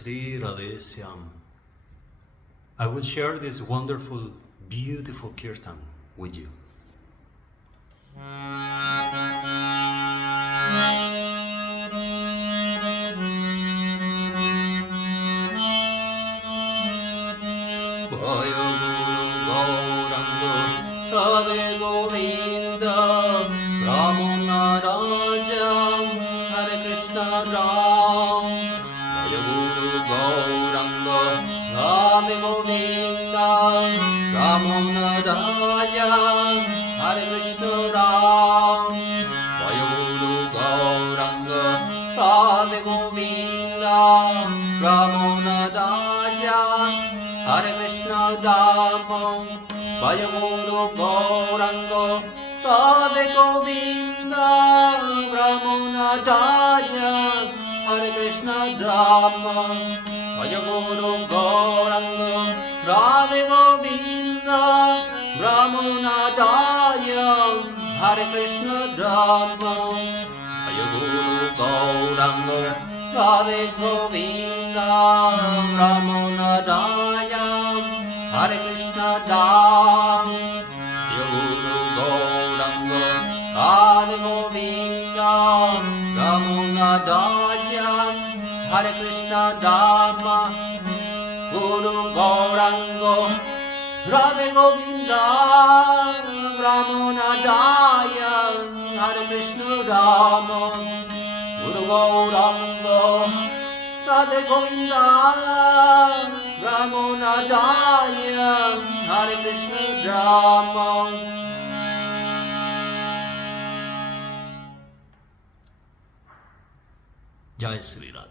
Sri Radhe Syam. I will share this wonderful, beautiful kirtan with you. Jaya Guru Gauranga Radhe Govinda Ramana Raja Hare Krishna Ram. Jaya Guru Gauranga Radhe Govinda Ramana Raja Hare Krishna Ram. Jaya Guru Gauranga Radhe Govinda Ramana Raja Hare Krishna Dhamma. Jaya Guru Gauranga Radhe Govinda Ramana Raja Hare Krishna Dhamma. Jaya Guru Gauranga Radhe Govinda Ramana Raja Hare Krishna Dhamma. Jaya Guru Gauranga Radhe Govinda Ramana Raja Hare Krishna Dhamma. Jaya Guru Gauranga Radhe Govinda Ramana Raja Hare Krishna Dhamma. Guru Gauranga Radhe Govinda Ramana Raja Hare Krishna Dhamma. Guru Gauranga Radhe Govinda Ramana Raja Hare Krishna Dhamma. Jai Sri Radhe.